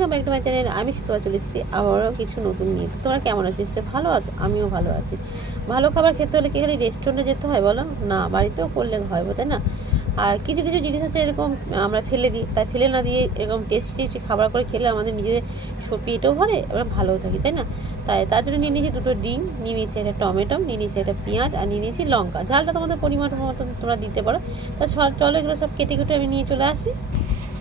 Welcome back to my channel আমি সুতোয়া চলে এসেছি আবারও কিছু নতুন নিয়ে। তো তোমরা কেমন আছো? নিশ্চয়ই ভালো আছো? আমিও ভালো আছি। ভালো খাবার খেতে হলে কি খালি রেস্টুরেন্টে যেতে হয় বলো? না, বাড়িতেও করলে হয় তাই না? আর কিছু কিছু জিনিস আছে এরকম আমরা ফেলে দিই। তাই ফেলে না দিয়ে এরকম টেস্টি টেস্টি খাবার করে খেলে আমাদের নিজেদের পেটও ভরে এবার ভালোও থাকি, তাই না? তাই তার জন্য নিয়ে নিয়েছি দুটো ডিম, নিয়ে নিয়েছি একটা টমেটো, নিয়ে নিয়েছি একটা পেঁয়াজ, আর নিয়ে নিয়েছি লঙ্কা। ঝালটা তোমাদের পরিমাণ মতো তোমরা দিতে পারো। তা চলো এগুলো সব কেটে কেটে আমি নিয়ে চলে আসি।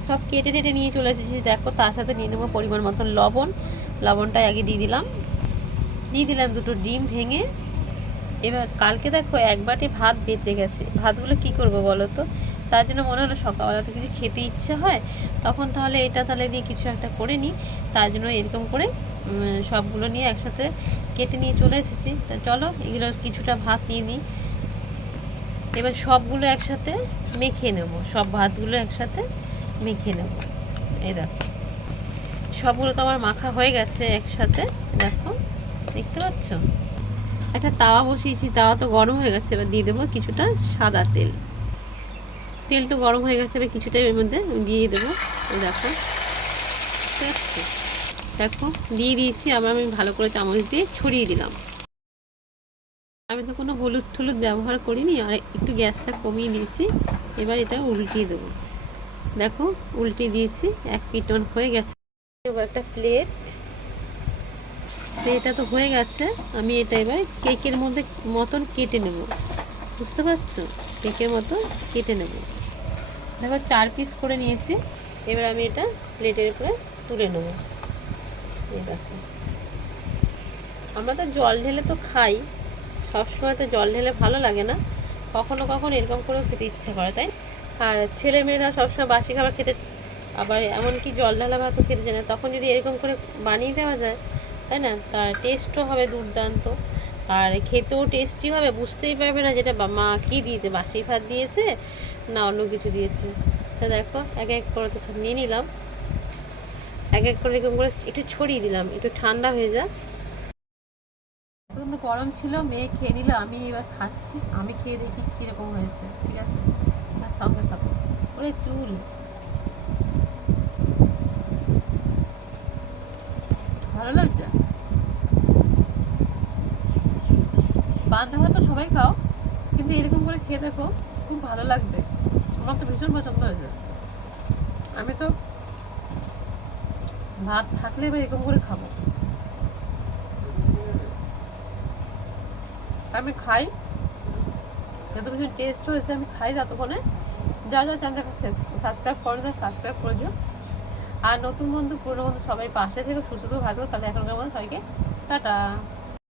সব কেটে টেটে নিয়ে চলে এসেছি। দেখো, তার সাথে নিয়ে নেব পরিমাণ মতন লবণ। লবণটা আগে দিয়ে দিলাম। দিয়ে দিলাম দুটো ডিম ভেঙে। এবার কালকে দেখো এক বাটি ভাত বেঁচে গেছে। ভাতগুলো কি করব বলো তো? তার জন্য মনে হলো সকালবেলা তো কিছু খেতে ইচ্ছে হয়। তখন তাহলে এটা তাহলে দিয়ে কিছু একটা করে নিই। তার জন্য এরকম করে সবগুলো নিয়ে একসাথে কেটে নিয়ে চলে এসেছি। তা চলো, এগুলো কিছুটা ভাত নিয়ে নিই। এবার সবগুলো একসাথে মেখে নেব। সব ভাতগুলো একসাথে মেখে নেব। এই দেখো। সবগুলো তো আমার মাখা হয়ে গেছে একসাথে। দেখো, দেখতে পাচ্ছ? একটা তাওয়া বসিয়েছি, তাওয়া তো গরম হয়ে গেছে, এবার দিয়ে দেবো কিছুটা সাদা তেল। তেল তো গরম হয়ে গেছে, এবার কিছুটা এর মধ্যে দিয়ে দেবো। দেখো দেখো, দিয়ে দিয়েছি, আবার আমি ভালো করে চামচ দিয়ে ছড়িয়ে দিলাম। আমি তো কোনো হলুদ টলুদ ব্যবহার করিনি, আর একটু গ্যাসটা কমিয়ে দিয়েছি, এবার এটা উল্টিয়ে দেবো। দেখো, উল্টে দিয়েছি, এক পিটন হয়ে গেছে। একটা প্লেট এটা তো হয়ে গেছে, আমি এটা এবার কেকের মধ্যে মতন কেটে নেব। বুঝতে পারছ? কেকের মতো কেটে নেব। দেখো, চার পিস করে নিয়েছি, এবার আমি এটা প্লেটের উপরে তুলে নেব। আমরা তো জল ঢেলে তো খাই, সবসময় তো জল ঢেলে ভালো লাগে না। কখনো কখনো এরকম করেও খেতে ইচ্ছা করে, তাই আর ছেলে মেয়েরা সবসময় বাসি খাবার খেতে, আবার এমনকি জল ঢালা ভাতও খেতে চায় না। তখন যদি এরকম করে বানিয়ে দেওয়া যায়, তাই না? তার টেস্টও হবে দুর্দান্ত। আর খেতেও টেস্টি হবে, বুঝতেই পারবে না যেটা মা কী দিয়েছে? বাসি ভাত দিয়েছে না অন্য কিছু দিয়েছে? তা দেখো, এক এক করে তো সব নিয়ে নিলাম। এক এক করে এরকম করে একটু ছড়িয়ে দিলাম, একটু ঠান্ডা হয়ে যাক। কিন্তু গরম ছিল, মেয়ে খেয়ে নিল, আমি এবার খাচ্ছি। আমি খেয়ে দেখি কীরকম হয়েছে, ঠিক আছে ওরে চুল ভালো লাগছে বাঁধা তো সবাই খাও, কিন্তু এরকম করে খেয়ে দেখো, খুব ভালো লাগবে। আমার তো ভীষণ পছন্দ হয়েছে। আমি তো ভাত থাকলে এবার এরকম করে খাব। আমি খাই। যত ভীষণ টেস্ট হয়েছে, আমি খাই ততক্ষণে যা যা চ্যানেলটা সাবস্ক্রাইব করে দাও সাবস্ক্রাইব করে দিও আর নতুন বন্ধু, পুরনো বন্ধু, সবাই পাশে থেকে সুস্থ থাকো। তাহলে এখনকার মতো সবাইকে টাটা।